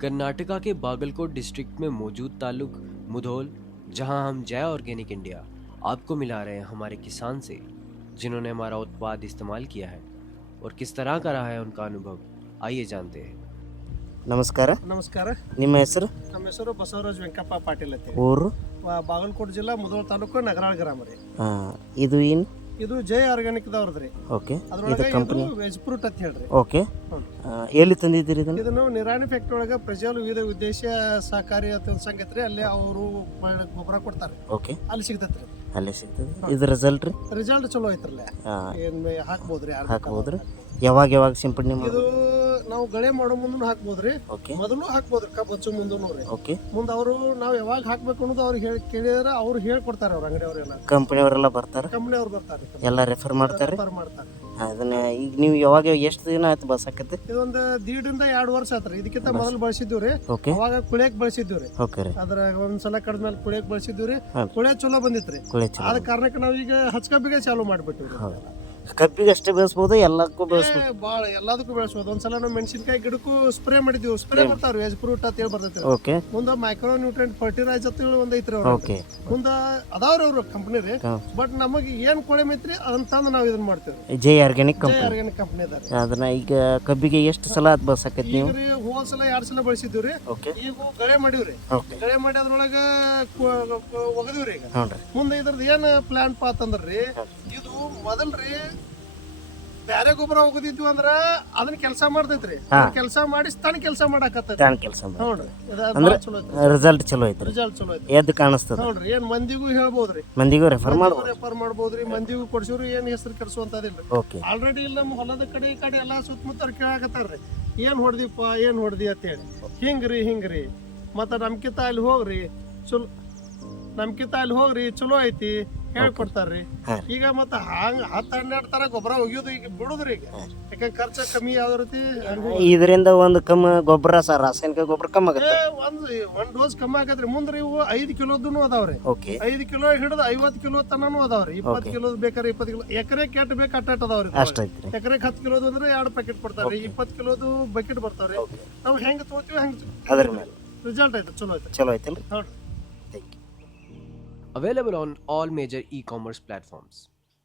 कर्नाटका के बागलकोट डिस्ट्रिक्ट में मौजूद ताल्लुक मुधोल, जहां हम जय ऑर्गेनिक इंडिया आपको मिला रहे हैं हमारे किसान से, जिन्होंने हमारा उत्पाद इस्तेमाल किया है और किस तरह का रहा है उनका अनुभव। आइए जानते हैं। ನಮಸ್ಕಾರ. ನಮಸ್ಕಾರ. ನಿಮ್ಮ ಹೆಸರು? ನಮ್ಮ ಹೆಸರು ಬಸವರಾಜ್ ವೆಂಕಪ್ಪ ಪಾಟೀಲ್ ಅಂತ. ಊರು? ಬಾಗಲಕೋಟೆ ಜಿಲ್ಲಾ ಮುಧೋಳ ತಾಲೂಕು ನಗರಾಳ ಗ್ರಾಮ ರೀ. ಇದು ಏನು? ಇದು ಜೈ ಆರ್ಗ್ಯಾನಿಕ್ ದವ್ರದ್ರಿ. ಓಕೆ. ಅದ್ರೊಳಗೆ ಇದು ವೆಜ್ ಫ್ರೂಟ್ ಅಂತ ಹೇಳ್ರಿ. ಓಕೆ. ಎಲ್ಲಿ ತಂದಿದ್ದೀರಿ ಇದನ್ನು? ಇದನ್ನು ನಿರಾಣಿ ಫ್ಯಾಕ್ಟ್ರಿ ಒಳಗೆ ಪ್ರಜ್ವಲ್ ವಿವಿಧ ಉದ್ದೇಶ ಸಹಕಾರಿ ಅಂತ ಸಂಘ ಐತ್ರಿ, ಅಲ್ಲಿ ಅವರು ಗೊಬ್ಬರ ಕೊಡ್ತಾರೆ. ಓಕೆ. ಅಲ್ಲಿ ಸಿಗ್ತೈತ್ರಿ. ಅಲ್ಲೇ ಸಿಗ್ತದೆ. ಇದು ರಿಸಲ್ಟ್ ರೀ? ರಿಸಲ್ಟ್ ಚಲೋ ಐತ್ರಲ್ಲ. ಏನ್ ಹಾಕ್ಬೋದ್ರಿ? ಹಾಕ್ಬೋದ್ರಿ. ಯಾವಾಗ ಸಿಂಪಡಣೆ ಇದು ನಾವು ಗಳೆ ಮಾಡೋ ಮುಂದೂ ಹಾಕ್ಬೋದ್ರಿ. ಓಕೆ. ಮೊದಲು ಹಾಕ್ಬೋದ್ರಿ, ಕಬ್ಬು ಹಚ್ಚೋ ಮುಂದೂ ರೀ. ಓಕೆ. ಮುಂದೆ ಅವರು ನಾವು ಯಾವಾಗ ಹಾಕ್ಬೇಕು ಅನ್ನೋದು ಅವ್ರಿಗೆ ಕೇಳಿದ್ರೆ ಅವ್ರು ಹೇಳ್ಕೊಡ್ತಾರೆ. ಅವ್ರ ಅಂಗಡಿಯವರೆಲ್ಲ, ಕಂಪನಿಯವರೆಲ್ಲ ಬರ್ತಾರೆ? ಕಂಪನಿ ಅವ್ರು ಬರ್ತಾರೆ, ಎಲ್ಲ ರೆಫರ್ ಮಾಡ್ತಾರೆ. ಮಾಡ್ತಾರೆ. ಅದನ್ನ ಈಗ ನೀವು ಯಾವಾಗ ಎಷ್ಟು ದಿನ ಆಯ್ತು ಬಸಾಕತ್ತೆ? ಇದೊಂದು 1.5 ವರ್ಷ ಆತ್ರಿ. ಇದಕ್ಕಿಂತ ಮೊದಲು ಬಳಸಿದ್ವಿ. ಓಕೆ. ಅವಾಗ ಕುಳಿಯಕ್ ಬಳಸಿದ್ವಿ. ಓಕೆ ರೀ. ಅದ್ರ ಒಂದ್ಸಲ ಕಡ್ದ್ಮೇಲೆ ಕುಳಿಯಕ್ ಬಳಸಿದ್ವಿ. ಕುಳಿಯ ಚಲೋ ಬಂದಿತ್ರಿ. ಆದ ಕಾರಣಕ್ಕೆ ನಾವೀಗ ಹಚ್ಕಬ್ಬಿಗೆ ಚಾಲೂ ಮಾಡ್ಬಿಟ್ಟಿವಿ. ಕಬ್ಬಿಗೆ ಅಷ್ಟೇ ಬೆಳೆಸ್ಬೋದು, ಎಲ್ಲಕ್ಕೂ ಬೆಳೆಸ್ಬೋದು? ಭಾಳ ಎಲ್ಲದಕ್ಕೂ ಬೆಳೆಸ್ಬೋದು. ಒಂದ್ಸಲ ನಾವು ಮೆಣಸಿನಕಾಯಿ ಗಿಡಕ್ಕೂ ಸ್ಪ್ರೇ ಮಾಡಿದ್ವಿ. ಸ್ಪ್ರೇ ಬರ್ತಾವ್ರಿ, ವೆಜ್ ಫ್ರೂಟ್ ಅಂತ ಹೇಳಿ ಬರ್ತೈತಿ. ಓಕೆ. ಮುಂದೆ ಮೈಕ್ರೋ ನ್ಯೂಟ್ರೆಂಟ್ ಫರ್ಟಿಲೈಸರ್ ಅಂತ ಹೇಳಿ ಒಂದ್ ಐತ್ರಿ. ಓಕೆ. ಮುಂದೆ ಅದಾವ್ರಿ ಅವ್ರ ಕಂಪ್ನಿ ರೀ. ಬಟ್ ನಮಗೆ ಏನ್ ಕೊಳೆ ಐತ್ರಿ ಅದನ್ನ ತಂದು ನಾವು ಇದನ್ನ ಮಾಡ್ತೇವೆ. ಜೈ ಆರ್ಗ್ಯಾನಿಕ್ ಕಂಪನಿ. ಜೈ ಆರ್ಗ್ಯಾನಿಕ್ ಕಂಪನಿ ಅದ. ಅದನ್ನ ಈಗ ಕಬ್ಬಿಗೆ ಎಷ್ಟು ಸಲ ಆತ್ ಬಸಾಕತ್ತಿ ನೀವು? ಹೋದ ಸಲ 2 ಸಲ ಬಳಸಿದ್ವಿ ರೀ. ಓಕೆ. ಈಗ ಗಳೆ ಮಾಡಿವ್ರಿ. ಓಕೆ. ಗಳೆ ಮಾಡಿ ಅದ್ರೊಳಗ ಒಗದಿವ್ರಿ. ಈಗ ಹ್ಞೂ ರೀ. ಮುಂದೆ ಇದ್ರದ್ದು ಏನ್ ಪ್ಲಾನ್ ಪಾತಂದ್ರಿ, ಇದು ಮೊದಲ್ರಿ ಬ್ಯಾರೆ ಗೊಬ್ಬರ ಹೋಗದಿದ್ವಿ ಅಂದ್ರ ಅದನ್ನ ಕೆಲಸ ಮಾಡ್ತೈತ್ರಿ. ಕೆಲಸ ಮಾಡಿ ತಾನ ಕೆಲಸ ಮಾಡಾಕತ್ತೈತಿ. ತಾನ ಕೆಲಸ ನೋಡ್ರಿ, ರಿಸಲ್ಟ್ ಚಲೋ ಐತ್ರಿ. ರಿಸಲ್ಟ್ ಚಲೋ ಐತಿ. ಎದ್ದು ಕಾಣಿಸ್ತದ ನೋಡ್ರಿ. ಏನ್ ಮಂದಿಗೂ ಹೇಳ್ಬೋದ್ರಿ, ಮಂದಿಗೂ ರೆಫರ್ ಮಾಡ್ಬೋದ್ರಿ. ಮಂದಿಗೂ ಕೊಡ್ಸಿವ್ರಿ, ಏನ್ ಹೆಸರು ಕೆಡ್ಸುವಂತದಿಲ್ರಿ. ಓಕೆ. ಆಲ್ರೆಡಿ ಇಲ್ಲ ನಮ್ಮ ಹೊಲದ ಕಡೆ ಈ ಕಡೆ ಎಲ್ಲಾ ಸುತ್ತಮುತ್ತ ಕೇಳಾಕತ್ತಾರ್ರಿ, ಏನ್ ಹೊಡ್ದಿಪ್ಪ ಏನ್ ಹೊಡ್ದಿ ಅಂತ ಹೇಳಿ. ಹಿಂಗ್ರಿ ಮತ್ತ ನಮ್ಕಿಂತ ಅಲ್ಲಿ ಹೋಗ್ರಿ, ಚಲೋ ನಮ್ಕಿಂತ ಅಲ್ಲಿ ಹೋಗ್ರಿ ಚಲೋ ಐತಿ ಹೇಳ್ಕೊಡ್ತಾರ್ರಿ. ಈಗ ಮತ್ತ ಹಂಗ 10-12 ತರ ಗೊಬ್ಬರ ಒಗಿಯೋದು ಈಗ ಬಿಡುದ್ರಿ. ಈಗ ಯಾಕಂದ್ರೆ ಖರ್ಚ ಕಮ್ಮಿ ಯಾವ ರೀತಿ ಇದರಿಂದ ಒಂದು ಗೊಬ್ಬರ ರಾಸಾಯನಿಕ ಗೊಬ್ಬರ ಕಮ್ಮಿ ಆಗುತ್ತೆ. ಒಂದ್ ಡೋಸ್ ಕಮ್ಮಿ ಆಗತ್ರಿ. ಮುಂದ್ರಿ ಇವು 5 ಕಿಲೋದೂ ಅದಾವ್ರಿ. 5 ಕಿಲೋ ಹಿಡಿದು 50 ಕಿಲೋ ತನೂ ಅದಾವ್ರಿ. 20 ಕಿಲೋ ಬೇಕಾರೆ 20 ಕಿಲೋ. ಎಕರೆ ಕೆಟ್ಟ ಬೇಕು ಅಟ್ಟ ಅದಾವ್ರಿ. ಎಕರೆ 10 ಕಿಲೋದು ಅಂದ್ರೆ 2 ಪ್ಯಾಕೆಟ್ ಕೊಡ್ತಾವ್ರಿ. 20 ಕಿಲೋದು ಬಕೆಟ್ ಬರ್ತಾವ್ರಿ. ನಾವು ಹೆಂಗ್ ತಗೋತೀವಿ ಹಂಗ ರಿಸಲ್ಟ್ ಐತೆ. ಚಲೋ ಐತಲ್ರಿ. Available on all major e-commerce platforms.